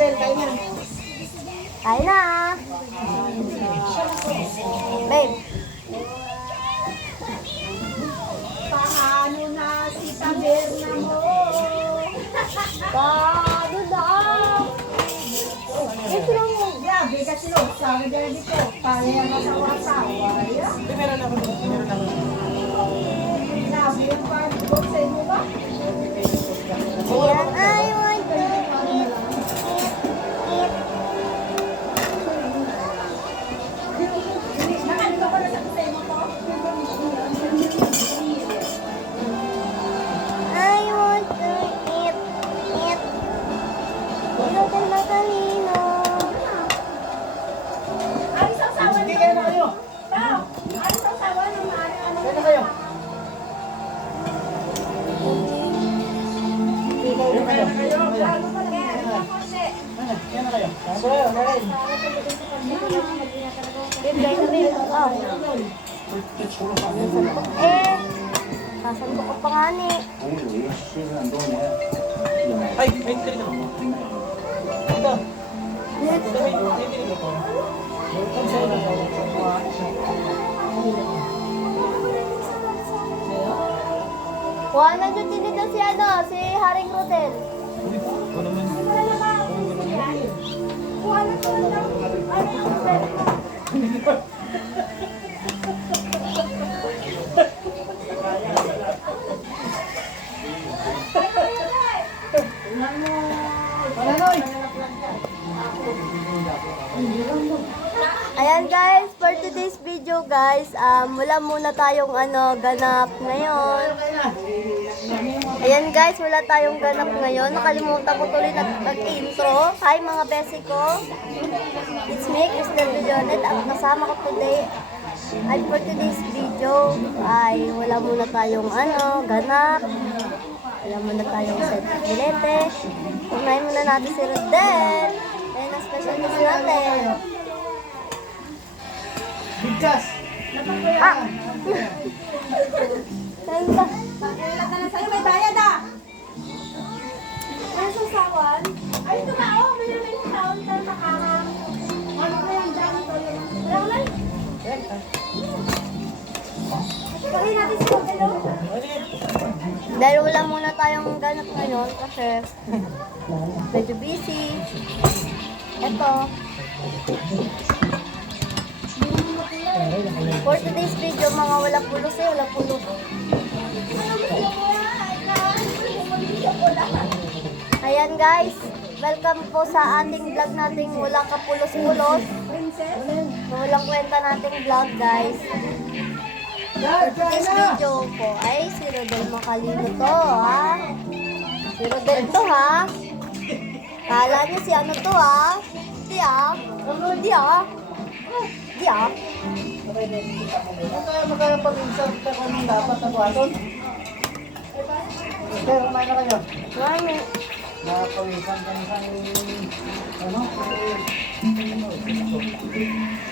Rodel, kain na. Kain na. Babe. Paano na si Taberna mo? Paano daw? Ito lang mo. Grabe kasi lo. Sabi ka na dito. Kaya masawa-sawa. Meron ako. Grabe yung party ko sa inyo ba? Ayan, I want to eat. Nakalito ko na sa kusay mo ko. I want to eat. Ilo ka matalino. Ay, sasawa Sige, kaya na kayo. Tao. Ay, sasawa ng maaari. Kaya na kayo. Kaya na kayo. Kaya na kayo. Kaya na kayo. Babe, kain na babe. Oh. Sasando ko pa nga ni. Ay, ay, kaya na. Ito. Ito, may tinig ako. Kuha na dyan din dito si Haring Rodel. Ito naman. Ayan guys, for today's video guys, wala muna tayong ganap ngayon. Ayan guys, wala tayong ganap ngayon. Nakalimutan ko tuloy nag-intro. Hi mga besi ko. It's me, Crystal Villonet, at kasama ko today. At for today's video ay wala muna tayong ganap. Wala muna tayong set bilete. Unahin muna natin si Rodel. Ayan ang special guest natin. Bigkas. Saan ba? Sa'yo may bayad ah! Ano sasawan? Ay, ito ba? Oh, may counter na kahang. Ano na yan dyan? Wala lang. Sabihin natin si Rodel. Dahil wala muna tayong ganap ngayon kasi medyo busy. Ito. For today's video, mga wala pulos wala pulos. Ayan guys, welcome po sa ating vlog nating wala kapulos-pulos. Walang kwenta nating vlog guys. For today's video po ay si Rodel Macalino to ha. Si Rodel to ha. Kala niyo si ano to ha. Di ah. Di ah. Di ah. Magkaya pag-insert ako ng dapat na buhaton. Pero kumain na kayo. Mami. Nakapawisan ka na sa ano?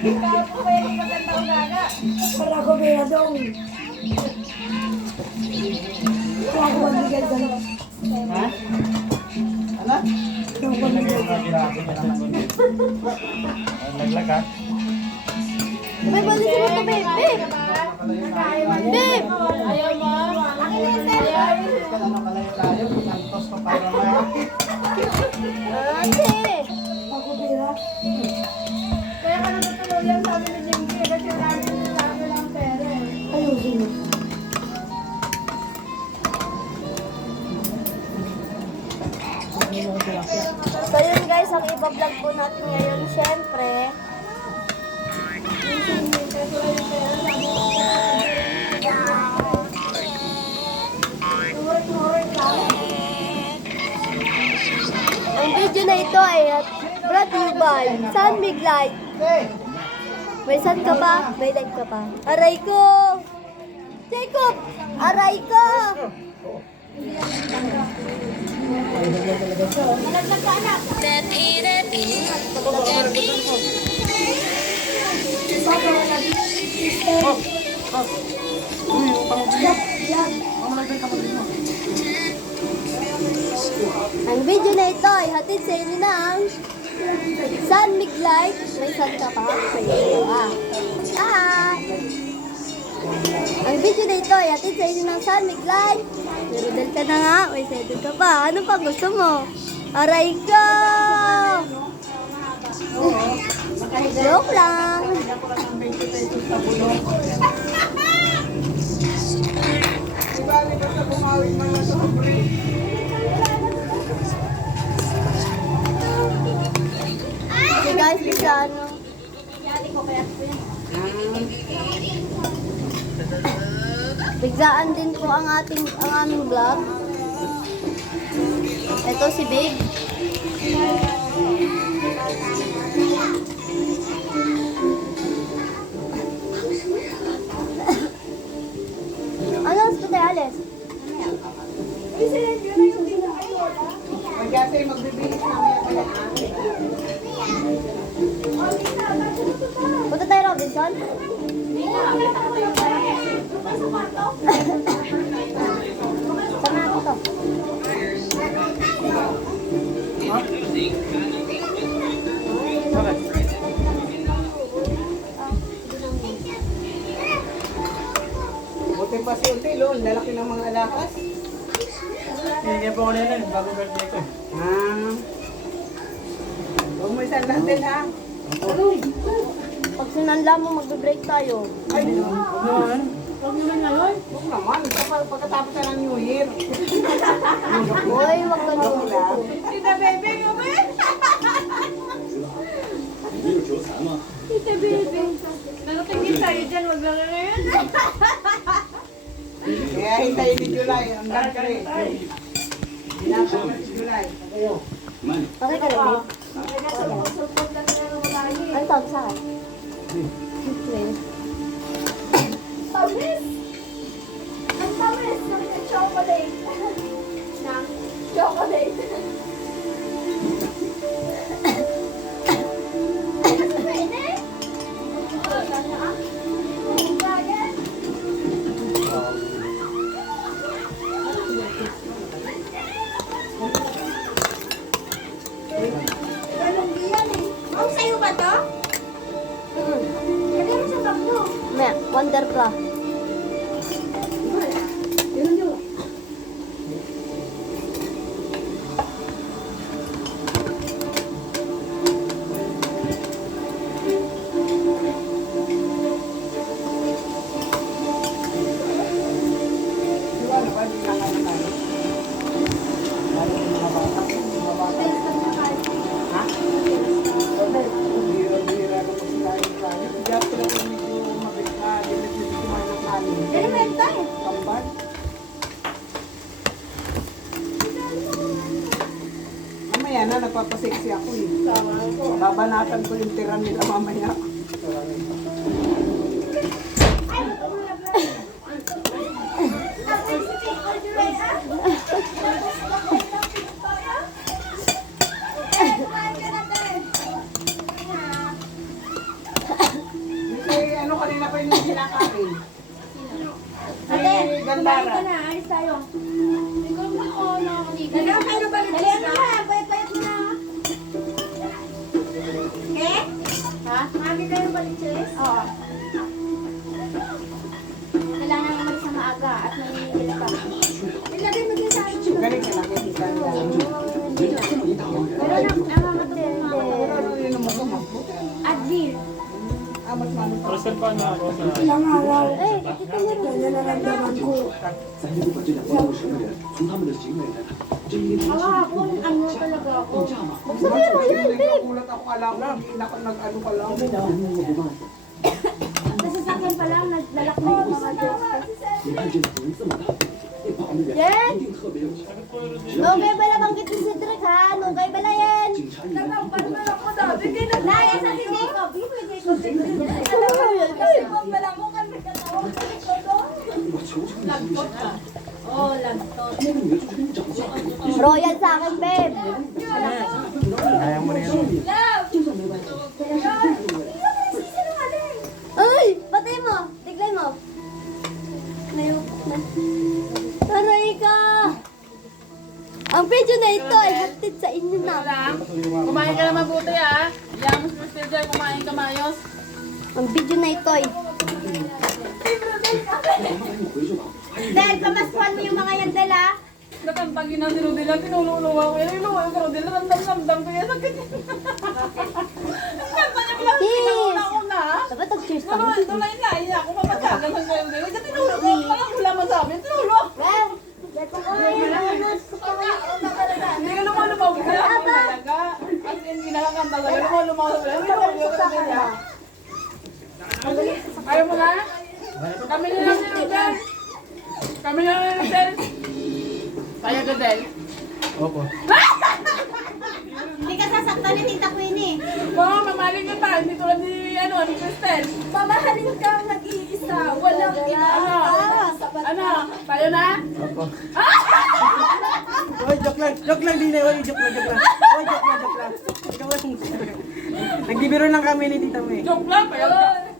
Ikaw po kayo maganda umaga. Para ko meradong. Kaya ako magbigay sa loob. Ha? Ano? Naglag ha? Babe, balik mo to, babe. Babe. Babe. Ayaw mo? Ayaw. Ano kalayo-layo? Santos ko para na. Ate. Ako pira. Kaya ka naman tuluyan sabi ni Jinky. Kasi sabi lang pera. Ayusin mo. So yun guys, ang iba-vlog po natin ngayon, syempre. Ang video na ito ay brought to you by Sun Mig Light. May sun ka ba? May light ka pa. Aray ko! Jacob! Aray ko! Malaglag ka anak. Ang video na ito ay hatid sa inyo ng San Miglite. May sun ka pa? Ang video na ito ay hatid sa inyo ng San Miglite. Merodal ka na nga. May settle ka pa. Ano pa gusto mo? Aray ko! Joke lang. Okay guys, bisa ano. Biglaan din po ang aming vlog. Ito si Big. Ano gusto tayo, Alice? Magyasay magbibilis namin ang kaya Punta tayo, Robinson? Saan na to? Bakit? Buti pa si Unti, lo. Ang lalaki ng mga alakas. Hindi po ko na yun, bago birthday ko eh. Huwag mo isang natin, ha? Pag sinanla mo, magbe-break tayo. Ay, Ano? huwag naman. Pagkatapos na ng New Year. Uy, wag ka Joke lang. Tita Bebe, ngayon. Tita Bebe. Nakatingin tayo dyan, wag lang ngayon. Kaya hintayin ni July. Ang gagawin. Hinatawa si July. Okay ka rin, Big? Ano tawag sa akin? Okay. Tamis! Ang tamis ng chocolate. Ng chocolate. Pwede? Ma'am, sa'yo ba to? Lagay mo sa bag mo. May, Wonder Bra. Ano ba? Hindi na kaya tayo. Lalo yung mga bata. Mga bata. Ha? Bira-bira na po sila yung plano. Kaya sila yung medyo mabigla. Hindi medyo kumain ng plano. Dali mo yan tayo. Kambal. Mamaya na, nagpapasexy ako eh. Babanatan ko yung tira nila mamaya. Kasi ano kanina pa yung kinakain? Ate, Si Gandara. na, alis tayo. Ikaw mo ko nakakaligo. Dali kayo ba nito? Dali mo na, payat-payat mo na. Eh? Ha? Mami kayo balik sis? Oo. Kailangan naman sa maaga at nanginigil pa. Ilagay mo din sa akin. Galing ka na kaya si Gandara. Pero namamatay. Ano yun ang mga Advil. Amat mano pa. Crystal pa na ako sa... Eh, kita niyo rin. Kahapon, ano talaga ako. Buksan mo yung royal, babe. Nagulat ako alam na. Nag-ano ka lang. Nasasakyan pa lang, naglalakbay yung mga Diyos. Jen! Nungay bala bangkit ni Cedric ha? Nungay bala yan! Naya sa si Jacob. Oh, lantot. Royal sa akin, babe! Ayaw mo rin yun. Ay! Patay mo! Tiglay mo! Layo na. Aray ka! lang. Kumain ka na mabuti ah. Iyan mo si Mr. Jar, kumain ka maayos. Ang video na ito ay. Del, pamaskuhan mo yung mga yan, Del, ha? Nakantagin na si Rodela, tinululuwa ko yan. Inuwa ko Rodela, ramdam-ramdam ko yan. Sakit yan. Ang kanta niya pala, pinakauna-una. Dapat nag-cheers Ano, kami. ito na yun na. Iyak ko mapagkagan sa kayo. Kasi tinulog ko. Parang wala man sa amin. Tinulog. Well, dito ko Hindi ka lumalumaw. Kaya ako talaga. As in, kinakakanta talaga. Lumalumaw talaga. Tinulog ko Rodela. Ayaw mo na? Kami na lang ni Rodel. Kami na lang ni Rodel. Kaya ka, Del? Opo. Hindi ka sasaktan ni Tita Queenie. Oo, mamahalin ka pa. Hindi tulad ni Cristel. Mamahalin kang nag-iisa. Walang Ano? Tayo na? Opo. Oy, joke lang. Joke lang din eh. Oy, joke lang. Oy, joke lang. Nagbibiro lang kami ni Tita May. Joke lang.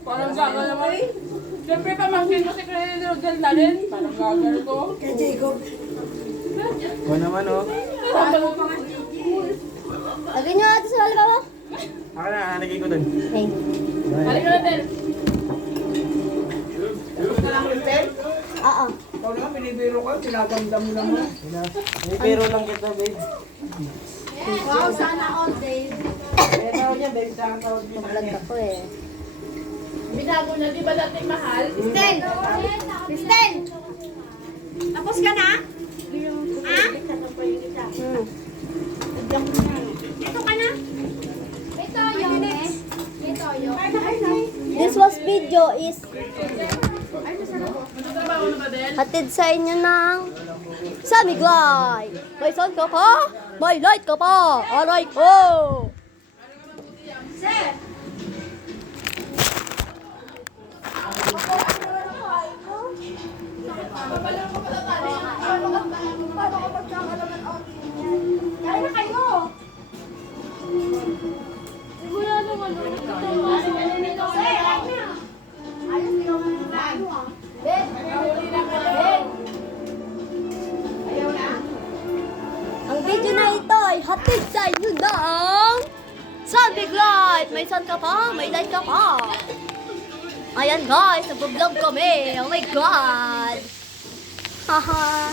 Parang gagal naman. Siyempre, pamangkin mo si Rodel na rin. Parang gagal ko. O naman oh. Lagay nyo natin sa halaga mo. Ako na, nalagay ko dun. Hey. Balik ka na, Del. Oo. Ikaw naman, binibiro ka, sinagandam mo naman. Nagbibiro lang kita, babe. Wow, sana all day. Kaya tawag niya, baby, sa ang tawag niya. Vlog ako eh. Binago na, di ba dating mahal? Kristen! Kristen! Tapos ka na? Ha? Ito ka na? Ito yung Ito yung This was video is Magtatrabaho na ba, Del? hatid sa inyo ng Samiglay. May sound ka pa? May light ka pa? Aray ko! Sir! Kaya na kayo! Sigurado ka doon. Sir, ayos na! Ayos, di ka manunod ah. Ayaw na? Ang video na ito ay hatid sa inyo ng Samiglay. May sound ka pa? May light ka pa? Ayan guys, nag-vlog kami. Oh my God! Haha.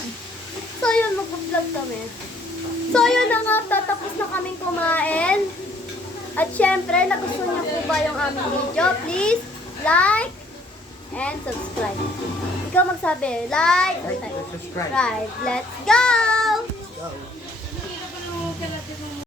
So yun, mag-vlog kami. So yun na nga, tatapos na kaming kumain. At syempre, nagustuhan niyo po ba yung aming video? Please, like and subscribe. Ikaw magsabi, like, Subscribe. subscribe. Let's go! Go.